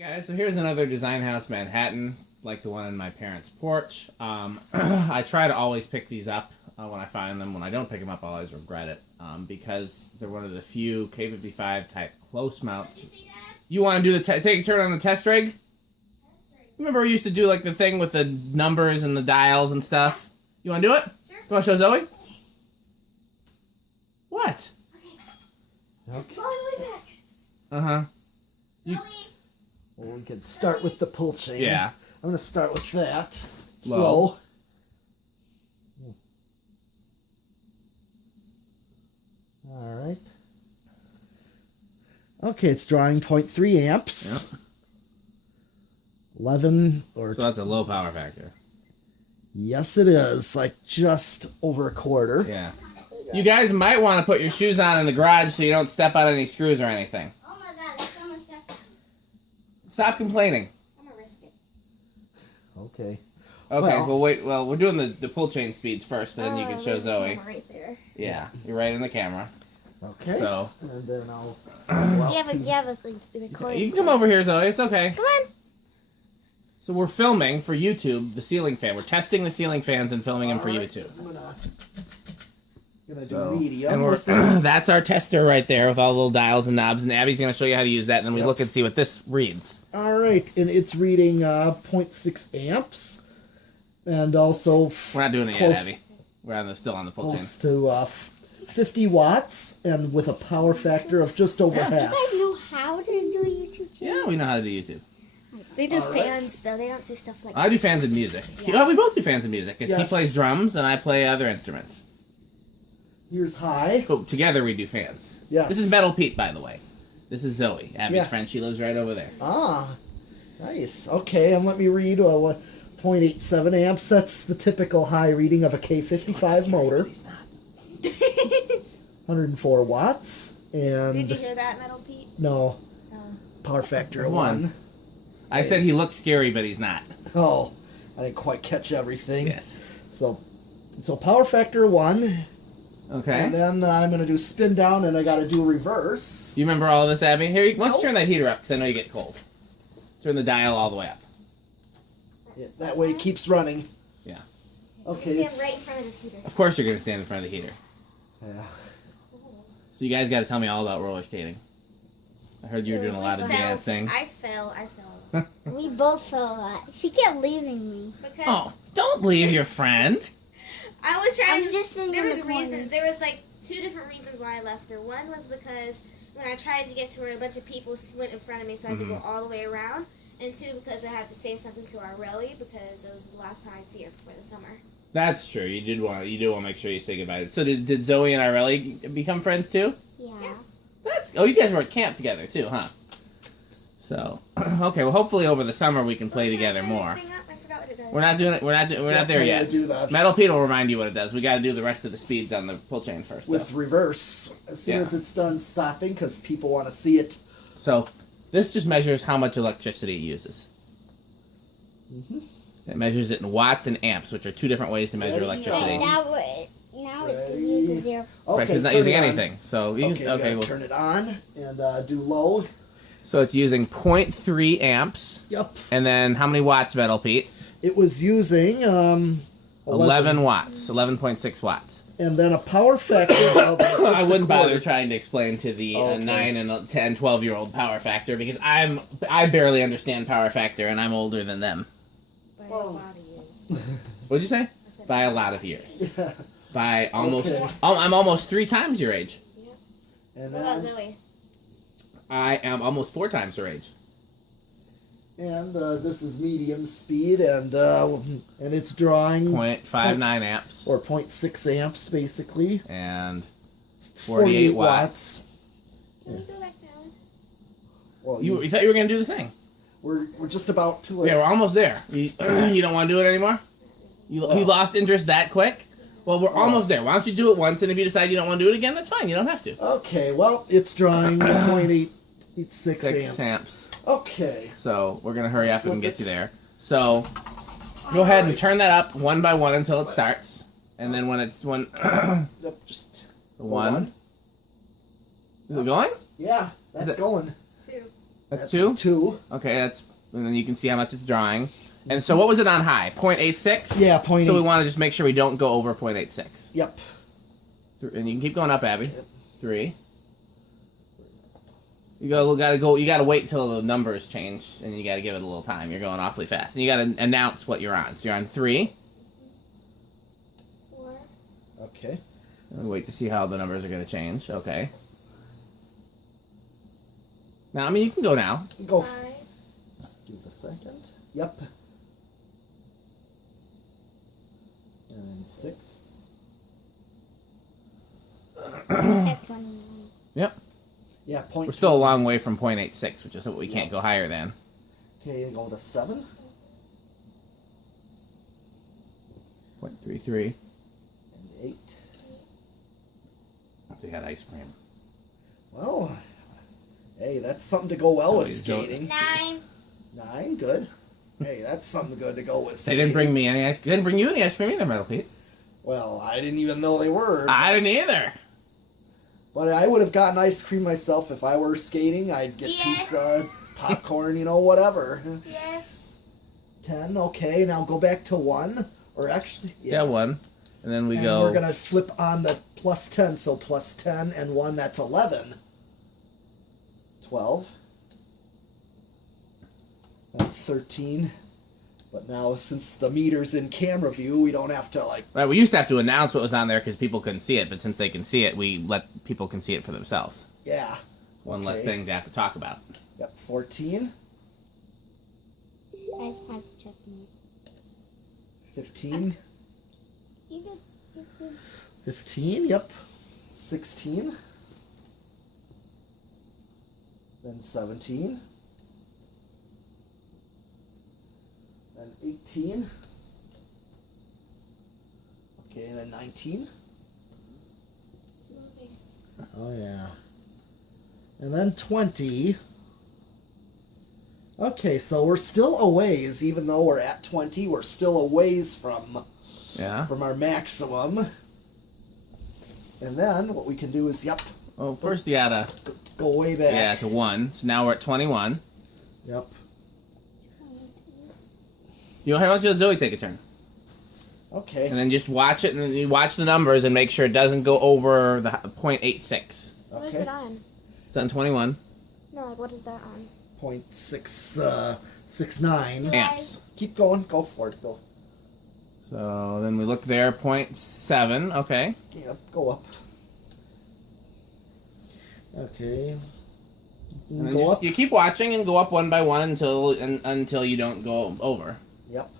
Guys, so here's another Design House Manhattan, like the one in my parents' porch. I try to always pick these up when I find them. When I don't pick them up, I always regret it because they're one of the few K55 type close mounts. You want to do take a turn on the test rig? Remember we used to do like the thing with the numbers and the dials and stuff? You want to do it? Sure. You want to show Zoe? What? Okay. All the way back. Uh-huh. Well, we can start with the pull chain. Yeah. I'm going to start with that. Low. Slow. All right. Okay, it's drawing 0.3 amps. Yep. 11 or... So that's a low power factor. Yes, it is. Like just over a quarter. Yeah. You guys might want to put your shoes on in the garage so you don't step on any screws or anything. Oh my god, there's so much stuff. Stop complaining. I'm gonna risk it. Okay. Okay, Well- well wait. Well, we're doing the pull chain speeds first, but then you can show there's the Zoe. camera right there. Yeah, you're right in the camera. Okay. So And then I'll... You have a the recording. you can come over here, Zoe. It's okay. Come on. So we're filming for YouTube the ceiling fan. We're testing the ceiling fans and filming them for YouTube. I'm gonna So, do medium. and we're that's our tester right there with all the little dials and knobs. And Abby's gonna show you how to use that. And then we Yep. look and see what this reads. All right, and it's reading 0.6 amps, and also We're not doing it close, yet, Abby. We're still on the pull chain. close to 50 watts, and with a power factor of just over Yeah. half. You guys know how to do YouTube channel? Yeah, we know how to do YouTube. They do All right. fans though. They don't do stuff like I do fans and music. Yeah. Oh, we both do fans and music. 'Cause he Yes. plays drums and I play other instruments. Here's high. But together we do fans. Yes. This is Metal Pete, by the way. This is Zoe, Abby's Yeah. friend. She lives right over there. Ah, nice. Okay, and let me read 0.87 amps. That's the typical high reading of a K55 motor. He's not. 104 watts, and Did you hear that, Metal Pete? no, Oh. power factor of One. 1. I said he looks scary, but he's not. Oh, I didn't quite catch everything. Yes. So power factor of 1. Okay. And then I'm going to do spin down, and I got to do reverse. You remember all of this, Abby? Here, why don't you Nope. turn that heater up, because I know you get cold. Turn the dial all the way up. Yeah, that way it keeps running. Yeah. Okay, Stand it's... right in front of this heater. Of course you're going to stand in front of the heater. Yeah. So you guys got to tell me all about roller skating. I heard you were doing a lot of dancing. I fell. We both fell a lot. She kept leaving me. Because Oh, don't leave your friend. I was trying I'm to. just sitting There in was the corner. reasons. There was like 2 different reasons why I left her. One was because when I tried to get to her, a bunch of people went in front of me, so I had to go all the way around. And 2, because I had to say something to our Relly because it was the last time I'd see her before the summer. That's true. You did want to make sure you say goodbye. So did Zoe and Ireli become friends too? Yeah. That's you guys were at camp together too, huh? So okay, well hopefully over the summer we can play Can I together turn more. This thing up? I forgot what it does. We're not doing it. We're not there tell you yet. to do that. Metal Pete will remind you what it does. We got to do the rest of the speeds on the pull chain first. With though. reverse. As soon Yeah. as it's done stopping, because people want to see it. So this just measures how much electricity it uses. It measures it in watts and amps, which are 2 different ways to measure Ready? electricity. And now it gives Ready? you the 0. Right, Okay, because it's not turn using it on. anything. So you Okay, okay, well, turn it on and do low. so it's using 0.3 amps, Yep. and then how many watts, Metal Pete? It was using 11 watts, 11.6 watts. and then a power factor of just I wouldn't a bother quarter. trying to explain to the Okay. 9 and 10, 12-year-old power factor because I barely understand power factor and I'm older than them. By Well. a lot of years. What'd you say? I said By a lot of years. Yeah. By almost, Okay. I'm almost 3 times your age. And What about then, Zoe? I am almost 4 times your age. and this is medium speed, and it's drawing 0.59 amps or 0.6 amps basically. and 48 watts. Can we go back down? Well, You thought you were gonna do the thing? we're just about to. Yeah, we're almost there. You don't want to do it anymore? You lost interest that quick? Well, we're almost there. Why don't you do it once, and if you decide you don't want to do it again, that's fine. You don't have to. Okay, well, it's drawing 0.86 6 amps. amps. Okay. So we're going to hurry up and Flip get it. you there. So go ahead and turn that up one by one until it starts. And then when it's Yep, just the one. Is it going? Yeah, that's it- going. 2. That's 2? 2. Okay, and then you can see how much it's drawing. And so what was it on high? 0.86? Yeah, 0.86. So we want to just make sure we don't go over 0.86. Yep. And you can keep going up, Abby. 3. You gotta wait till the numbers change, and you gotta give it a little time. You're going awfully fast. And you gotta announce what you're on. So you're on 3. 4. Okay. And wait to see how the numbers are gonna change. Okay. Now, I mean, you can go now. Go. 5. Just give it a second. Yep. And 6. At 21. Yep. Yeah, point. We're still a long way from 0.86, which is what we can't go higher than. Okay, go to 7. 0.33. And 8. If they had ice cream. Well, hey, that's something to go well with Somebody's doing skating. 9. 9, good. Hey, that's something good to go with They skating. didn't bring me any ice cream. They didn't bring you any ice cream either, Metal Pete. Well, I didn't even know they were. I didn't either. But I would have gotten ice cream myself if I were skating. I'd get Yes. pizza, popcorn, whatever. Yes. 10, okay. Now go back to 1. Or actually, Yeah, 1. And then we and go... we're going to flip on the plus 10. So plus 10 and 1, that's 11. 12. And 13. But now, since the meter's in camera view, we don't have to, Right, we used to have to announce what was on there because people couldn't see it, but since they can see it, we let people can see it for themselves. Yeah. One less Okay. thing to have to talk about. Yep, 14. I have to check me. 15. You did. 15, yep. 16. Then 17. Then 18. Okay, and then 19. It's moving. Oh, yeah. And then 20. Okay, so we're still a ways, even though we're at 20, we're still a ways from Yeah. our maximum. And then what we can do is, yep, Well, first you gotta... go way back. Yeah, to 1. So now we're at 21. Yep. You know, how much does Zoe take a turn? Okay. And then just watch it, and then you watch the numbers and make sure it doesn't go over the 0.86. What is Okay. it on? It's on 21 No, like what is that on? 0.669. amps. Keep going. Go for it. Go. So then we look there, 0.7. Okay. Yep. Go up. Okay. And then Go just, up. you keep watching and go up one by one until you don't go over. Yep.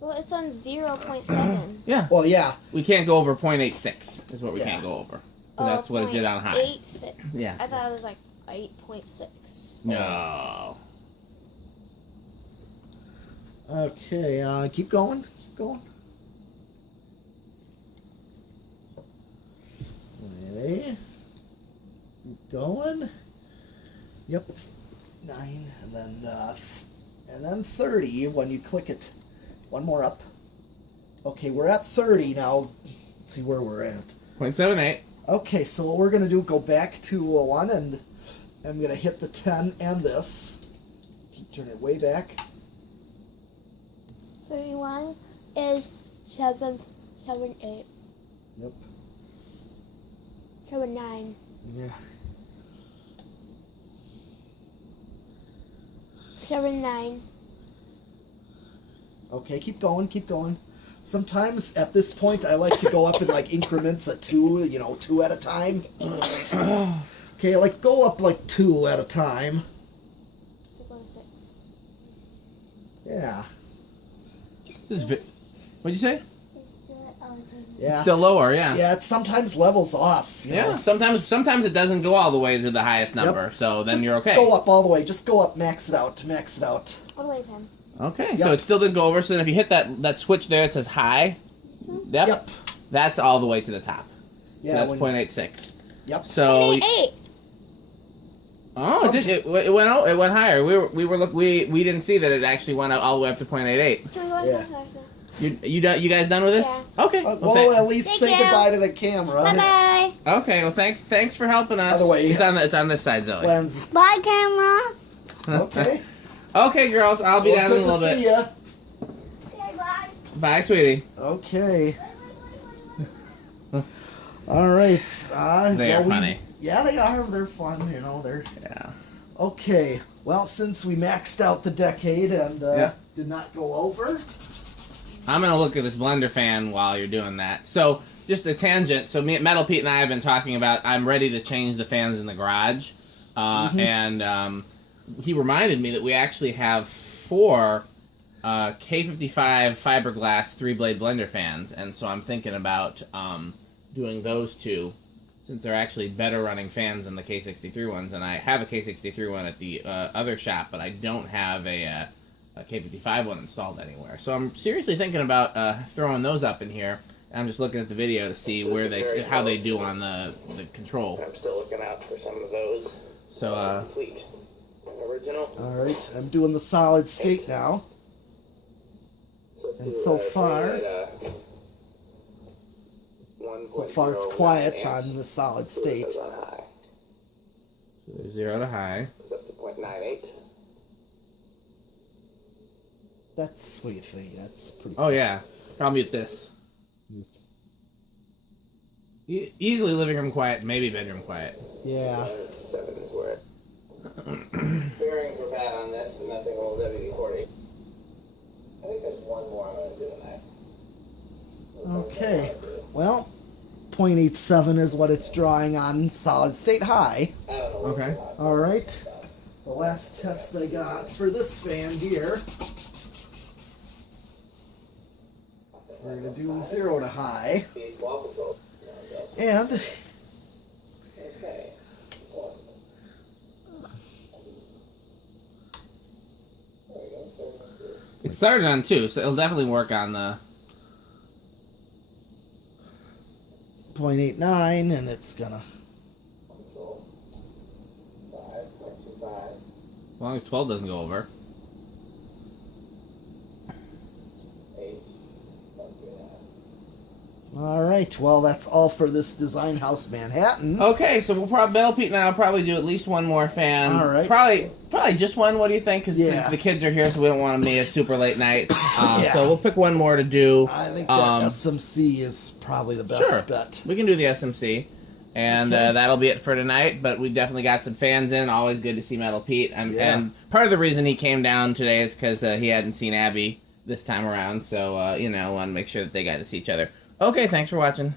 Well, it's on 0.7. Yeah. Well, yeah. We can't go over 0.86 is what we Yeah. can't go over. But that's what it did on high. 0.86. Yeah. I thought it was like 8.6. No. Okay. Keep going. Keep going. Okay. Keep going. Yep. 9, and then 30 when you click it. One more up. Okay, we're at 30 now. Let's see where we're at. 0.78. Okay, so what we're gonna do, go back to 1, and I'm gonna hit the 10 and this. Turn it way back. 31 is 778. Yep. 79. Yeah. 79. Okay, keep going, keep going. Sometimes at this point I like to go up in like increments of 2, 2 at a time. Okay, like go up like 2 at a time. So go to 6. Yeah. This is what'd you say? It's still elevated. Yeah. Still lower, yeah. Yeah, it sometimes levels off. You Yeah, know? sometimes it doesn't go all the way to the highest number, so then Just you're okay. Go up all the way. Just go up, max it out, max it out. All the way to 10. Okay, Yep. so it still didn't go over. So then if you hit that switch there that says high, Yep. that's all the way to the top. Yeah. So that's when- 0.86. Yep. So 8. oh, it went higher. We didn't see that it actually went all the way up to 0.88. Can we go Yeah. You guys done with this? Yeah. Okay. Well, at least Thank say you. goodbye to the camera. Bye-bye. Okay. Well, thanks for helping us. By the way, it's on this side, Zoe. Lens. Bye, camera. Okay. Okay, girls, I'll be down in a little Good to bit. see ya. Okay, bye. Bye, sweetie. Okay. All right. They are funny. Yeah, they are. They're fun. You know, they're. Yeah. Okay. Well, since we maxed out the decade and did not go over. I'm going to look at this blender fan while you're doing that. So, just a tangent. So, Metal Pete and I have been talking about I'm ready to change the fans in the garage. And he reminded me that we actually have 4 K55 fiberglass 3-blade blender fans. And so I'm thinking about doing those 2, since they're actually better running fans than the K63 ones. And I have a K63 one at the other shop, but I don't have a K55 one installed anywhere. So I'm seriously thinking about throwing those up in here. I'm just looking at the video to see where how they do on the control. I'm still looking out for some of those. So Complete. Original. All right. I'm doing the solid state now. And so far it's quiet on the solid state. On high. 0 to high. It's up to 0.98. That's what do you think? That's pretty. Oh yeah, I'll mute this. Easily living room quiet, maybe bedroom quiet. Yeah. 7 is where it. Bearings were bad on this, but nothing will WD-40. I think there's one more I'm going to do tonight. Okay. Well, 0.87 is what it's drawing on solid state high. I don't know. Okay. All right. The last test I got for this fan here. We're going to do 0 to high. And Okay. It started on 2, so it'll definitely work on the. 0.89, and it's gonna. 5.25. As long as 12 doesn't go over. 8. All right. Well, that's all for this Design House Manhattan. Okay, so we'll probably Metal Pete and I'll probably do at least one more fan. All right. Probably just one. What do you think? Because Yeah. the kids are here, so we don't want them to be a super late night. Yeah. So we'll pick one more to do. I think that SMC is probably the best Sure. bet. We can do the SMC. And Okay. that'll be it for tonight, but we definitely got some fans in. Always good to see Metal Pete. And, Yeah. and part of the reason he came down today is because he hadn't seen Abby this time around. So, want to make sure that they got to see each other. Okay, thanks for watching.